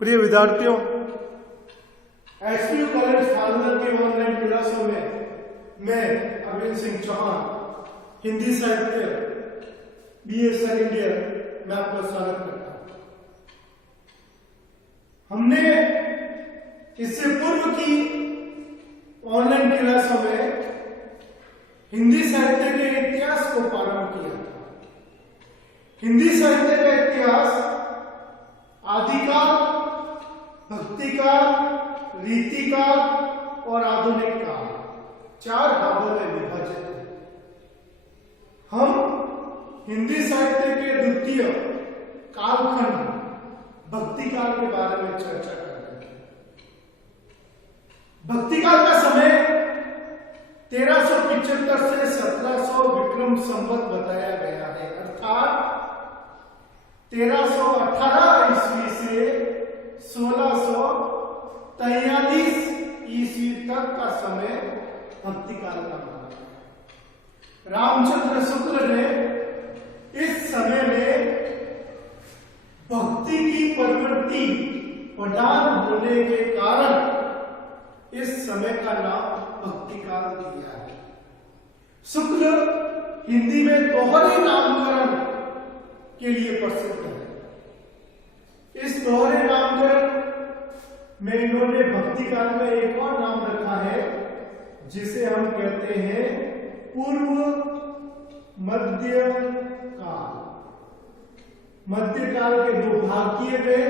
प्रिय विद्यार्थियों, SPU college farmer के ऑनलाइन क्लासों में मैं अरविंद सिंह चौहान, हिंदी साहित्य बीए सेकंड ईयर में आपका स्वागत करता हूं। हमने इससे पूर्व की ऑनलाइन क्लासों में हिंदी साहित्य के इतिहास को प्रारंभ किया था। हिंदी साहित्य का इतिहास आदिकाल, भक्तिकाल, रीतिकाल और आधुनिक काल, 4 भागों में विभाजित है। हम हिंदी साहित्य के द्वितीय कालखंड भक्तिकाल के बारे में चर्चा करेंगे। भक्तिकाल का समय 1375 से 1700 विक्रम संवत बताया गया है, अर्थात 1318 ईस्वी से 1643 ईस्वी तक का समय भक्तिकाल का माना है। रामचंद्र शुक्ल ने इस समय में भक्ति की प्रवृत्ति प्रधान होने के कारण इस समय का नाम भक्तिकाल दिया है। शुक्ल हिंदी में दोहरे नामकरण के लिए प्रसिद्ध है। इस दोहरे नामकरण में इन्होंने भक्तिकाल में एक और नाम रखा है, जिसे हम कहते हैं पूर्व मध्य काल। मध्य काल के 2 भाग किए गए,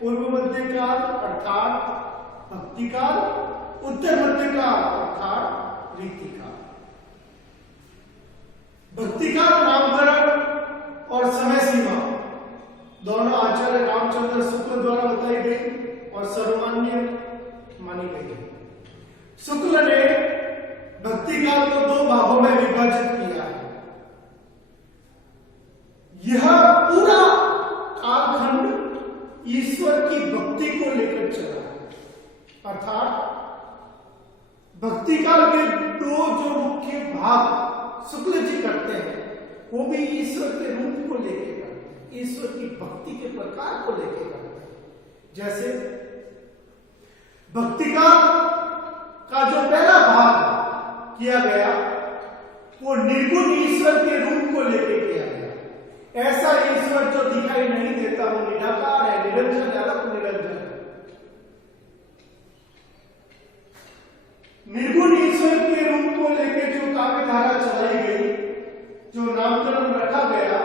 पूर्व मध्य काल अर्थात भक्तिकाल, उत्तर मध्य काल अर्थात रीतिकाल। भक्तिकाल नामकरण और समय सीमा दोनों आचार्य रामचंद्र शुक्ल द्वारा बताई गई और सर्वमान्य मानी गई है। शुक्ल ने भक्तिकाल को 2 भागों में विभाजित किया है। यह पूरा कालखंड ईश्वर की भक्ति को लेकर चला है, अर्थात भक्तिकाल के 2 जो मुख्य भाग शुक्ल जी करते हैं वो भी ईश्वर के रूप को लेकर करते हैं, ईश्वर की भक्ति के प्रकार को लेकर करते हैं। जैसे भक्तिकाल का जो पहला भाग किया गया वो निर्गुण ईश्वर के रूप को लेकर किया गया। ऐसा ईश्वर जो दिखाई नहीं देता, वो निराकार है, निरंजन है, अलग निरंजन है। निर्गुण ईश्वर के रूप को लेकर जो काव्य धारा चलाई गई, जो नामकरण रखा गया,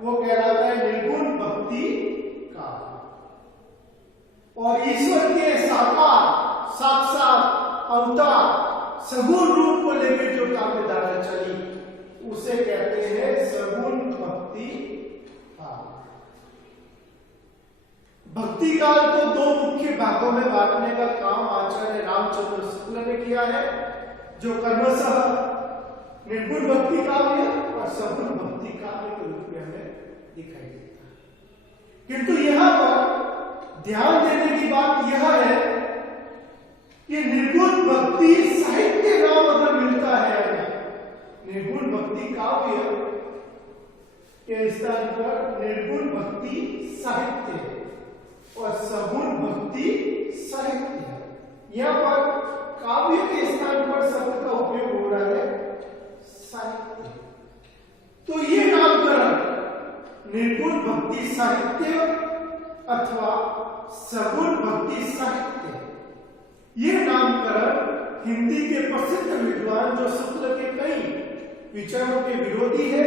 वो कहलाता है निर्गुण भक्ति काव्य। और ईश्वर के साकार, साक्षात, अवतार, सगुण रूप को लेकर जो काव्य धारा चली, उसे कहते हैं सगुण भक्ति काव्य। भक्ति काल को 2 मुख्य भागों में बांटने का काम आचार्य रामचंद्र शुक्ल ने किया है, जो क्रमशः निर्गुण भक्ति काव्य और सगुण भक्ति काव्य के रूप में हमें दिखाई देता है। किंतु यहां पर ध्यान देने की बात यह है कि निर्गुण भक्ति साहित्य नाम अगर मिलता है, निर्गुण भक्ति काव्य के स्थान पर निर्गुण भक्ति साहित्य और सगुण भक्ति साहित्य, यहां पर काव्य के स्थान पर शब्द का उपयोग हो रहा है साहित्य। तो ये नामकरण निर्गुण भक्ति साहित्य अथवा सगुण भक्ति साहित्य, ये नामकरण हिंदी के प्रसिद्ध विद्वान जो शुक्ल के कई विचारों के विरोधी है,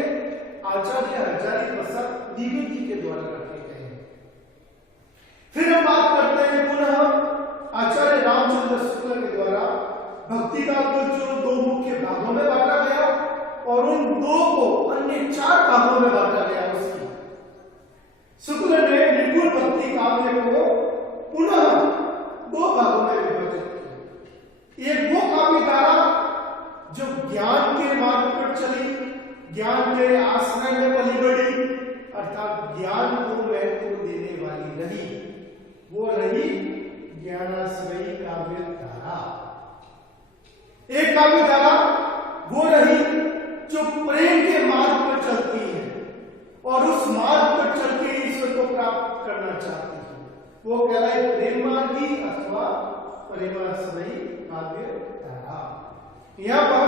आचार्य हजारी प्रसाद द्विवेदी के द्वारा रखे गए हैं। फिर हम बात करते हैं पुनः आचार्य रामचंद्र शुक्ल के द्वारा भक्तिकाल को जो 2 मुख्य भागों में बांटा गया और उन 2 को अन्य 4 भागों में बांटा गया। उसकी शुक्ल ने निर्गुण भक्ति काव्य को पुनः 2 भागों में विभाजित किया। एक वो काव्य धारा जो ज्ञान के मार्ग पर चली, ज्ञान के आश्रय में पली बढ़ी, अर्थात ज्ञान को महत्व देने वाली रही, वो रही ज्ञानाश्रयी काव्य धारा। एक काव्य धारा वो रही जो प्रेम के मार्ग पर चलती है और उस मार्ग पर चल के ईश्वर को प्राप्त करना चाहती है, वो कहलाए प्रेम मार्गी अथवा प्रेमाश्रयी काव्य धारा। यहां पर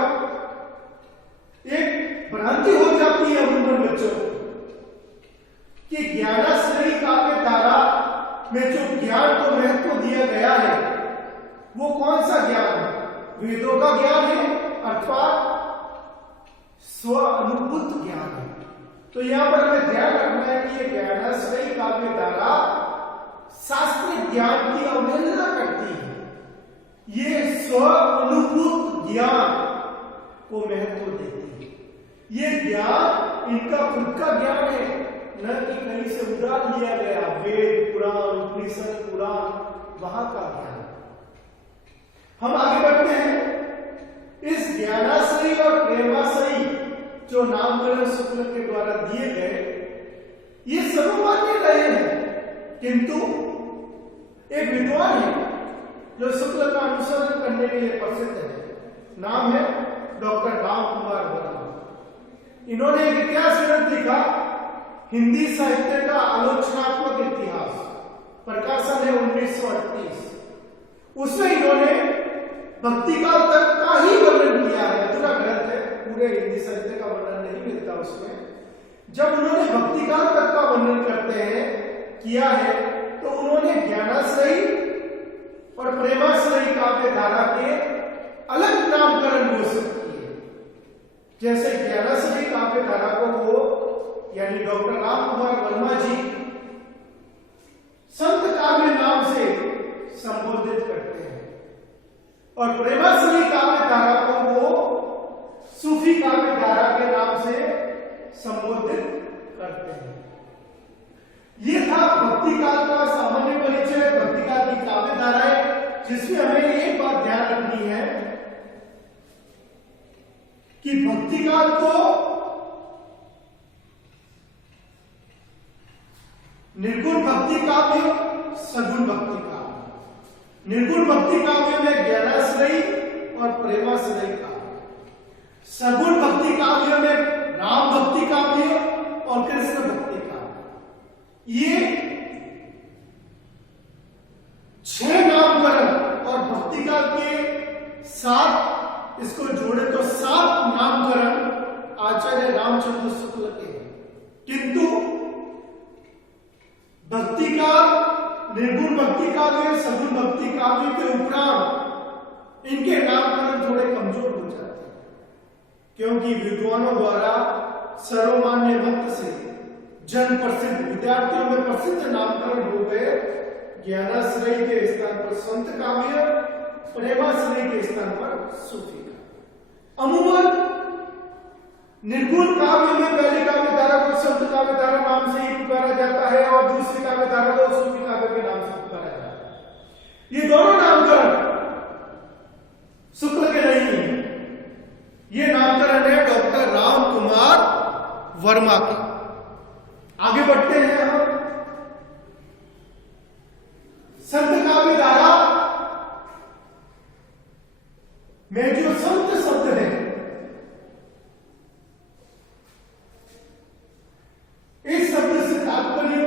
एक भ्रांति हो जाती है अमूमन बच्चों कि ज्ञानाश्रयी काव्य धारा में जो ज्ञान को महत्व दिया गया है वो कौन सा ज्ञान है? वेदों का ज्ञान है अथवा स्व अनुभूत ज्ञान है। तो यहां पर हमें ध्यान रखना है कि ये ज्ञानाश्रयी काव्य धारा शास्त्रीय ज्ञान की अवहेलना करती है। ये स्व अनुभूत ज्ञान को महत्व देती है। ये ज्ञान इनका खुद का ज्ञान है, न कि कहीं से उधार लिया गया वेद पुराण उपनिषद पुराण वहां का ज्ञान। हम आगे बढ़ते हैं। इस ज्ञानाश्रयी और प्रेमाश्रयी जो नामकरण शुक्ल के द्वारा दिए गए ये सर्वमान्य रहे हैं, किंतु एक विद्वान है जो शुक्ल का अनुसरण करने के लिए प्रसिद्ध है। नाम है डॉक्टर राम कुमार वर्मा। इन्होंने एक इतिहास ग्रंथ लिखा, हिंदी साहित्य का आलोचनात्मक इतिहास, प्रकाशन है 1938। उसमें इन्होंने भक्ति काल तक का ही वर्णन किया है। अधूरा ग्रंथ है, पूरे हिंदी साहित्य का वर्णन नहीं मिलता उसमें। जब उन्होंने भक्ति काल तक का वर्णन करते हैं किया है तो उन्होंने ज्ञानाश्रयी और प्रेमाश्रयी काव्य धारा के अलग नामकरण घोषित किए। जैसे ज्ञानाश्रयी काव्य धारा को वो यानी डॉक्टर राम कुमार वर्मा जी संत काव्य नाम से संबोधित करते हैं और प्रेमाश्रयी काव्य धारा को वो सूफी काव्य धारा के नाम से संबोधित करते हैं। ये था भक्ति काल का सामान्य परिचय, भक्ति काल की काव्य धाराएं, जिसमें हमें एक बात ध्यान रखनी है कि भक्ति काल को निर्गुण भक्ति काव्य, सगुण भक्ति काव्य। निर्गुण भक्ति काव्य में ज्ञानाश्रयी और प्रेमाश्रयी काव्य, सगुण भक्ति काव्य में राम भक्ति काव्य और कृष्ण भक्ति काव्य। ये 6 नामकरण और भक्ति काल के 7, इसको जोड़े तो 7 नामकरण आचार्य रामचंद्र शुक्ल के हैं। किंतु भक्ति काल, निर्गुण भक्ति काव्य, सगुण भक्ति काव्य के उपरांत इनके नामकरण थोड़े कमजोर हो जाते हैं, क्योंकि विद्वानों द्वारा सर्वमान्य मत से जन प्रसिद्ध विद्यार्थियों में प्रसिद्ध नामकरण हो गए। ज्ञानाश्रयी के स्थान पर संत काव्य, प्रेमाश्रयी के स्थान पर सूफी काव्य। अमूमन निर्गुण काव्य में पहली काव्य धारा को संत काव्य धारा नाम से ही पुकारा जाता है और दूसरी काव्य धारा को सूफी काव्य के नाम से पुकारा जाता है। ये दोनों नामकरण शुक्ल के नहीं है, ये नामकरण है डॉक्टर राम कुमार वर्मा के। आगे बढ़ते हैं हम। संत काव्य धारा में जो संत शब्द है, इस शब्द से तात्पर्य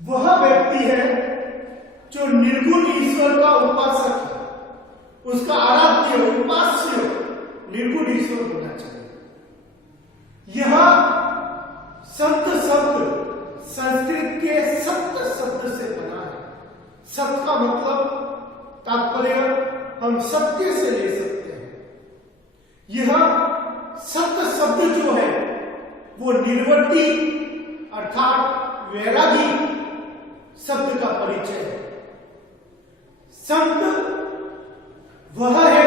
वह व्यक्ति है जो निर्गुण ईश्वर का उपासक है, उसका आराध्य उपास्य निर्गुण ईश्वर होना चाहिए। यह संत शब्द संस्कृत के सत्य शब्द से बना है। सत्य का मतलब तात्पर्य हम सत्य से ले सकते हैं। यह सत्य शब्द जो है वो निर्वर्ती अर्थात वैरागी शब्द का परिचय है। संत वह है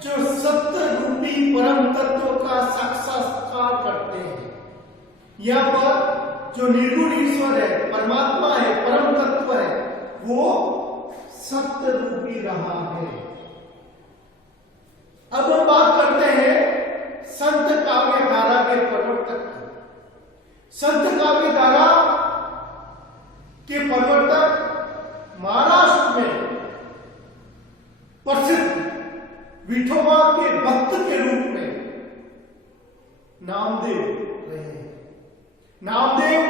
जो सत्य रूपी परम तत्व का साक्षात्कार करते हैं। यहां पर जो निर्गुण ईश्वर है, परमात्मा है, परम तत्व है, वो सत्य रूपी रहा है। अब हम बात करते हैं संत काव्य धारा के प्रवर्तक की। संत काव्य धारा के प्रवर्तक महाराष्ट्र में प्रसिद्ध विठोबा के भक्त के रूप में नामदेव रहे हैं। नामदेव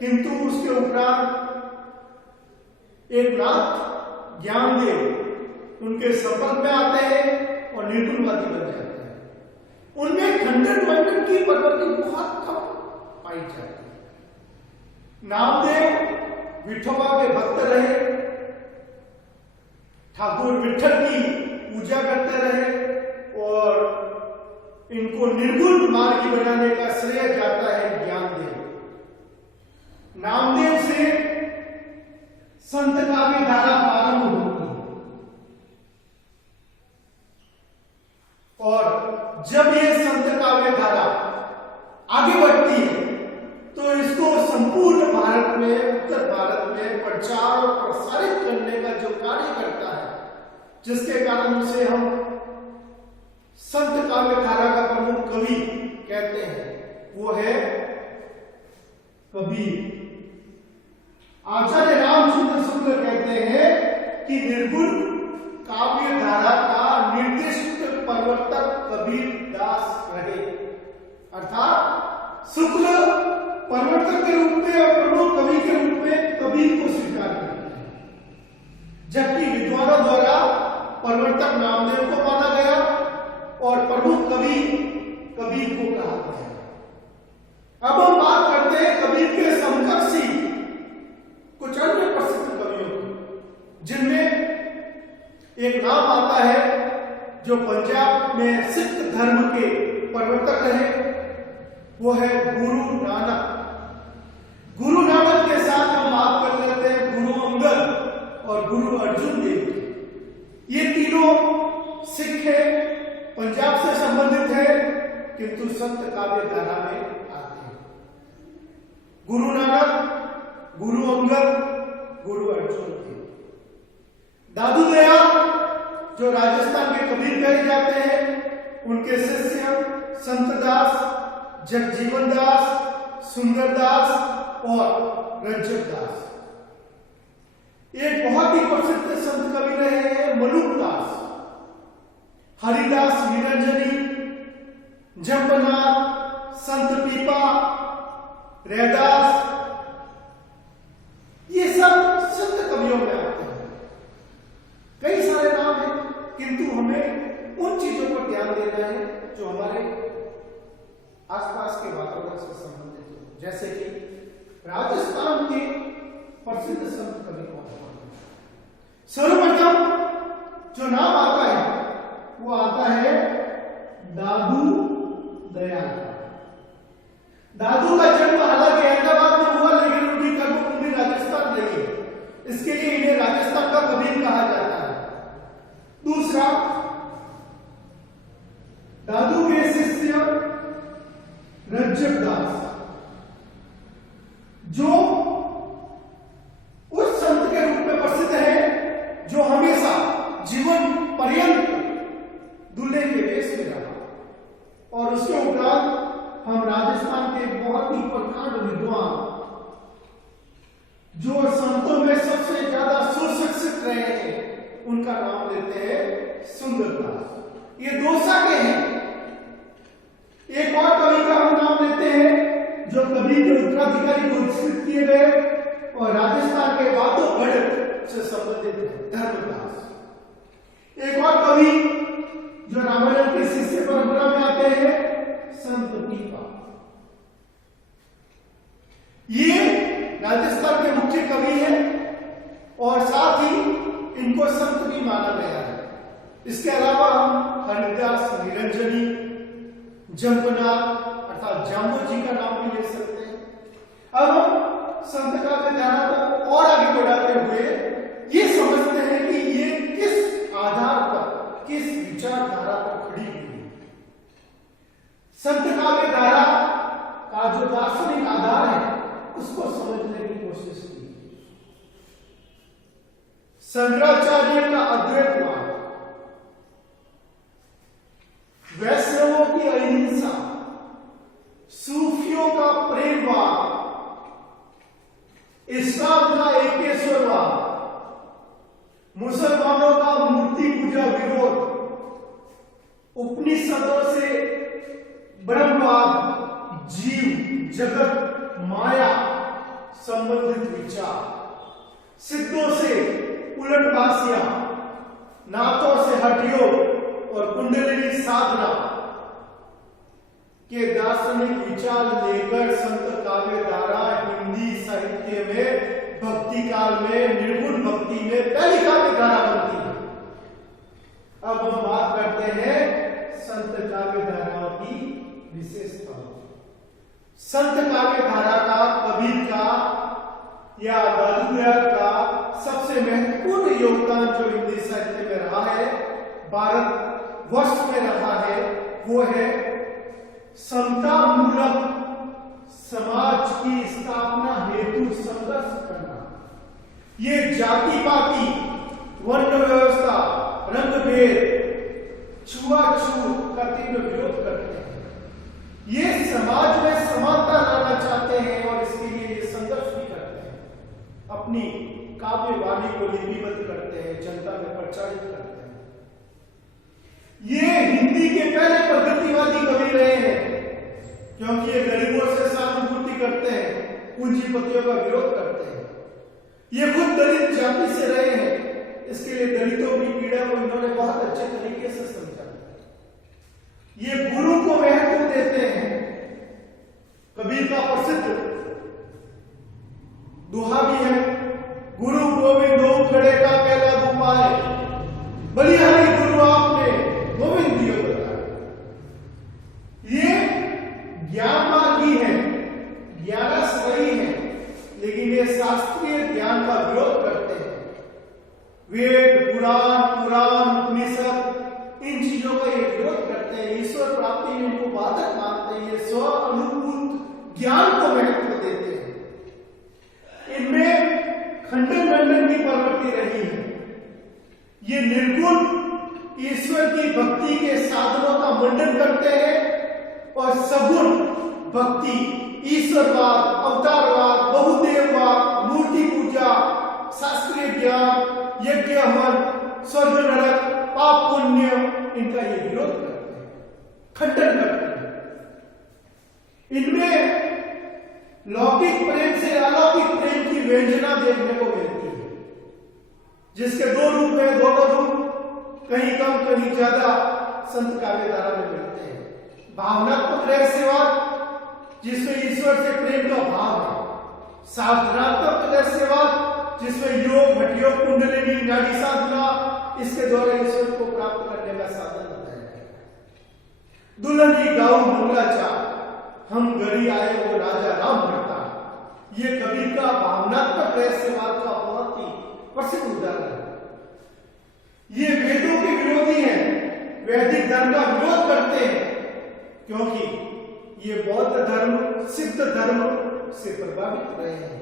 किंतु उसके उपरांत एक नाथ ज्ञानदेव उनके संपर्क में आते हैं और निर्गुणवादी बन जाते हैं। उनमें खंडन मंडन की प्रवृत्ति बहुत कम पाई जाती है। नामदेव विठोबा के भक्त रहे, ठाकुर विठल की पूजा करते रहे और इनको निर्गुण मार्गी बनाने का श्रेय जाता है ज्ञानदेव। नामदेव से संत काव्य धारा प्रारंभ होती है और जब ये संत काव्य धारा आगे बढ़ती है तो इसको संपूर्ण भारत में, उत्तर भारत में प्रचार और प्रसारित करने का जो कार्य करता है, जिसके कारण उसे हम संत काव्य धारा का प्रमुख कवि कहते हैं, वो है कबीर। आचार्य रामचंद्र शुक्ल कहते हैं कि निर्गुण काव्य धारा का निर्दिष्ट प्रवर्तक कबीर दास रहे, अर्थात शुक्ल प्रवर्तक के रूप में और प्रमुख कवि के रूप में कबीर को स्वीकार करते हैं, जबकि विद्वानों द्वारा प्रवर्तक नामदेव को माना गया और प्रमुख कवि कबीर को कहा गया। अब हम बात करते हैं कबीर के समकक्षी कुछ अन्य प्रसिद्ध कवियों की, जिनमें एक नाम आता है जो पंजाब में सिख धर्म के प्रवर्तक रहे, वो है गुरु नानक। गुरु नानक के साथ हम बात कर लेते हैं गुरु अंगद और गुरु अर्जुन देव। ये तीनों सिख है, पंजाब से संबंधित है, किंतु संत काव्य धारा में आते हैं। गुरु नानक, गुरु अंगद, गुरु अर्जुन देव। दादू दयाल जो राजस्थान के कबीर कहे जाते हैं, उनके शिष्य संत दास, जगजीवन दास, सुंदर दास और रंजक दास। एक बहुत ही प्रसिद्ध संत कवि रहे हैं मलुक दास, हरिदास निरंजनी, जंपनाथ, संत पीपा, रैदास, ये सब संत कवियों में आते हैं। कई सारे नाम हैं, किंतु हमें उन चीजों पर ध्यान देना है जो हमारे आसपास के वातावरण से संबंधित है। जैसे कि राजस्थान के प्रसिद्ध संत कवि कौन है? सर्वप्रथम जो नाम आता है वो आता है दादू दयाल। दादू का जन्म हालांकि अहमदाबाद में हुआ, लेकिन उनकी कर्मभूमि राजस्थान रही है, इसके लिए इन्हें राजस्थान का कबीर कहा जाता है। दूसरा, दादू के शिष्य रंजक दास, जो उस संत के रूप में प्रसिद्ध है जो हमेशा जीवन पर्यंत दूल्हे के वेश में रहा। और उसके उपरांत हम राजस्थान के बहुत ही प्रखंड विद्वान, जो संतों में सबसे ज्यादा सुशिक्षित रहे हैं, उनका नाम लेते हैं सुंदरदास। ये दोसा के हैं। एक और कवि का हम नाम लेते हैं जो कबीर के उत्तराधिकारी घोषित किए गए और राजस्थान के वादोगढ़ से संबंधित है, धर्मदास। एक और कवि जो रामायण के शिष्य परंपरा में आते हैं, संत पीपा। ये राजस्थान के मुख्य कवि हैं और साथ ही इनको संत भी माना गया है। इसके अलावा हम हरिदास निरंजनी, जंपनाथ अर्थात जाम्बू जी का नाम भी ले सकते हैं। अब हम संत काव्य धारा को और आगे बढ़ाते हुए ये समझते हैं कि ये किस आधार पर, किस विचारधारा पर खड़ी हुई है। संत काव्य धारा का जो दार्शनिक आधार है उसको समझने की कोशिश की। शंकराचार्य का अद्वैतवाद, वैष्णवों की अहिंसा, सूफियों का प्रेमवाद, इस्लाम का एकेश्वरवाद, मुसलमानों का मूर्ति पूजा विरोध, उपनिषदों से ब्रह्मवाद, जीव, जगत, माया, संबंधित विचार, सिद्धों से उलटबासियां, नाथों से हठयोग और कुंडलिनी साधना के दार्शनिक विचार लेकर संत काव्य धारा हिंदी साहित्य में भक्ति काल में निर्गुण भक्ति में पहली काव्य धारा बनती है। अब हम बात करते हैं संत काव्य धाराओं की विशेषता। संत काव्य धारा का, कबीर का या दादूदयाल का सबसे महत्वपूर्ण योगदान जो हिंदी साहित्य में रहा है, भारत वर्ष में रहा है, वो है समता मूलक समाज की स्थापना हेतु संघर्ष करना। ये जाति पाति, वर्ण व्यवस्था, रंग भेद, छुआछूत का तीव्र विरोध करते हैं। ये समाज में समानता लाना चाहते हैं और इसके लिए ये संघर्ष भी करते हैं। अपनी काव्य वाणी को लिपिबद्ध करते हैं, जनता में प्रचारित करते हैं। ये हिंदी के पहले प्रगतिवादी कवि रहे हैं, क्योंकि ये गरीबों से सहानुभूति करते हैं, पूंजीपतियों का विरोध करते हैं। ये खुद दलित जाति से रहे हैं, इसके लिए दलितों की पीड़ा को इन्होंने बहुत अच्छे तरीके से समझा। ये गुरु को महत्व देते हैं। कबीर का प्रसिद्ध दोहा भी है, गुरु गोविंद दो खड़े का पहला गुपाए, बलिहारी गुरु आपने गोविंद दियो बताया। ये ज्ञान मार्गी है, ज्ञानाश्रयी है, लेकिन ये शास्त्रीय ज्ञान का विरोध करते हैं। वेद, पुराण, उपनिषद, इन चीजों का ये विरोध करते हैं। ईश्वर प्राप्ति में इनको बाधक मानते हैं। ये स्व अनुभूत ज्ञान को महत्व देते हैं। इनमें खंडन मंडन की प्रवृत्ति रही है। ये निर्गुण ईश्वर की भक्ति के साधनों का मंडन करते हैं और सगुण भक्ति, ईश्वरवाद, अवतारवाद, बहुदेववाद, मूर्ति पूजा, शास्त्रीय ज्ञान, यज्ञ हवन, स्वर्ग नरक, पाप पुण्य, इनका ये विरोध करते हैं, खंडन करते हैं। इनमें लौकिक प्रेम से अलौकिक प्रेम की व्यंजना देखने को मिलती है, जिसके दो रूप है। दोनों रूप कहीं कम कहीं ज्यादा संत काव्य धारा में मिलते हैं। भावनात्मक रहस्यवाद, जिसमें ईश्वर से प्रेम का भाव है। साधनात्मक रहस्यवाद, जिसमें योग, हठयोग, कुंडलिनी, नाड़ी साधना, इसके द्वारा ईश्वर को प्राप्त करने का साधन बताया गया। दुल्हनी गाऊ मंगला चार, हम गरी आए वो राजा राम भरता, ये कबीर का भावनात्मक रहस्यवाद का बहुत ही प्रसिद्ध उदाहरण है। ये वेदों के विरोधी हैं, वैदिक धर्म का विरोध करते हैं, क्योंकि ये बौद्ध धर्म, सिद्ध धर्म से प्रभावित रहे हैं।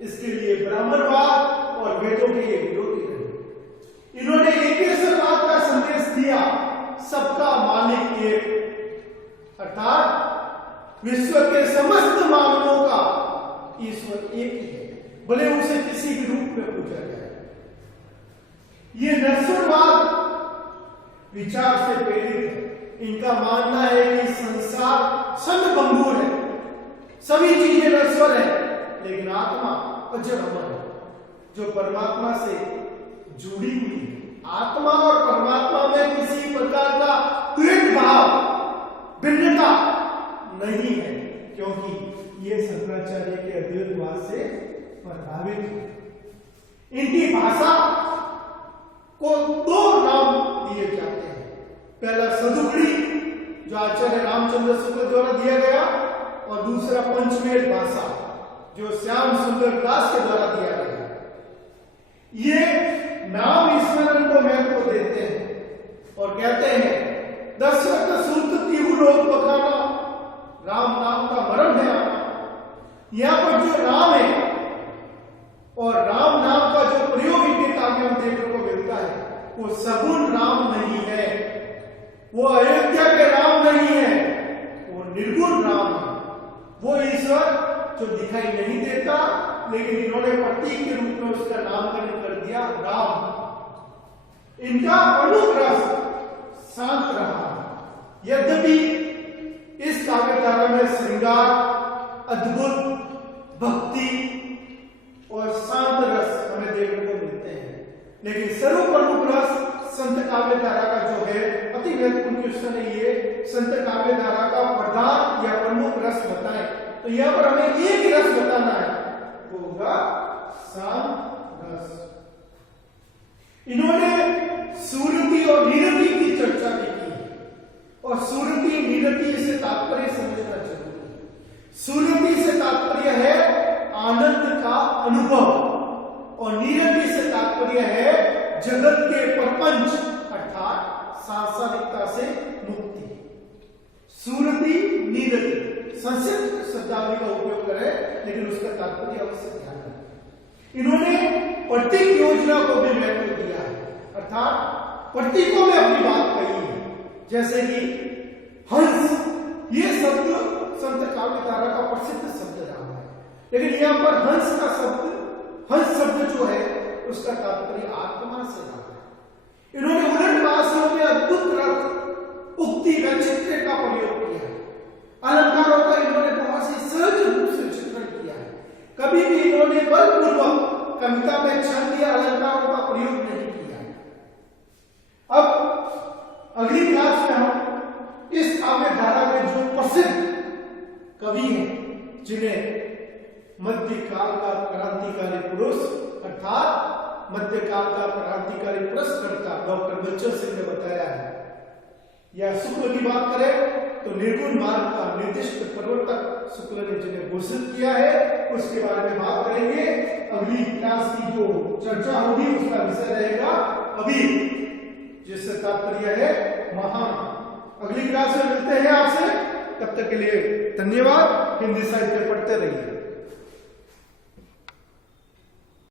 इसके लिए ब्राह्मणवाद और वेदों के ये विरोधी रहे। इन्होंने एकेश्वरवाद का संदेश दिया, सबका मालिक एक, अर्थात विश्व के समस्त मानवों का ईश्वर एक ही है, भले उसे किसी भी रूप में पूजा जाए। ये नरसुरवाद विचार से प्रेरित है। इनका मानना है कि संसार संगभंगुर है, सभी चीजें नश्वर है, लेकिन आत्मा अजर अमर है, जो परमात्मा से जुड़ी हुई है। आत्मा और परमात्मा में किसी प्रकार का द्वैत भाव, भिन्नता नहीं है, क्योंकि ये शंकराचार्य के अद्वैतवाद से प्रभावित है। इनकी भाषा को दो नाम दिए जाते हैं। पहला सदुगड़ी, जो आचार्य रामचंद्र शुक्ल द्वारा दिया गया, और दूसरा पंचमेल भाषा, जो श्याम सुंदर दास के द्वारा दिया गया। ये नाम स्मरण को महत्व देते हैं और कहते हैं, दशरथ सुत तिहु लोक बखाना, राम नाम का मरण है आना। यहां पर जो राम है और राम नाम का जो प्रयोग इनके काव्य में देखने को मिलता है, वो सगुण राम नहीं है, वो अयोध्या के राम नहीं है, वो निर्गुण राम है। वो ईश्वर जो दिखाई नहीं देता, लेकिन इन्होंने प्रतीक के रूप में उसका नामकरण कर दिया राम। इनका प्रमुख रस शांत रहा। यद्यपि इस काव्य धारा में श्रृंगार, अद्भुत, भक्ति, काव्य धारा का जो है अति महत्वपूर्ण क्वेश्चन है ये, संत काव्य धारा का प्रधान या प्रमुख रस बताएं। तो यहाँ पर हमें एक ही रस बताना है, वो होगा शांत रस। इन्होंने सुरति और निरति की चर्चा की और सुरति निरति से तात्पर्य समझना जरूरी है। सुरति से तात्पर्य है आनंद का अनुभव और निरति से तात्पर्य है जगत के प्रपंच अर्थात सांसारिकता से मुक्ति। सुरति निरति संस्कृत शब्दावली का उपयोग करें, लेकिन उसका तात्पर्य अवश्य ध्यान रखें। इन्होंने प्रतीक योजना को भी महत्व दिया है, अर्थात प्रतीकों में अपनी बात कही है। जैसे कि हंस, ये शब्द संत काव्य धारा का प्रसिद्ध शब्द रहा है, लेकिन यहाँ पर हंस शब्द जो है उसका तात्पर्य आत्मा से रहा है। इन्होंने उलट भाषाओं में अद्भुत रथ, उक्ति व चित्र का प्रयोग किया है। अलंकारों का इन्होंने बहुत ही सहज रूप से चित्रण किया है। कभी भी इन्होंने बलपूर्वक कविता में छंद या अलंकारों का प्रयोग नहीं किया है। अब अगली क्लास में हम इस काव्य धारा में जो प्रसिद्ध कवि हैं, जिन्हें मध्यकाल का क्रांतिकारी पुरुष अर्थात मध्यकाल का क्रांतिकारी पुरस्कर्ता डॉक्टर बच्चन सिंह ने बताया है, या शुक्ल की बात करें तो निर्गुण मार्ग का निर्दिष्ट प्रवर्तक शुक्ल ने जिन्हें घोषित किया है, उसके बारे में बात करेंगे। अगली क्लास की जो चर्चा होगी उसका विषय रहेगा अभी, जिससे तात्पर्य है महान। अगली क्लास में मिलते हैं आपसे, तब तक के लिए धन्यवाद। हिंदी साहित्य पढ़ते रहिए।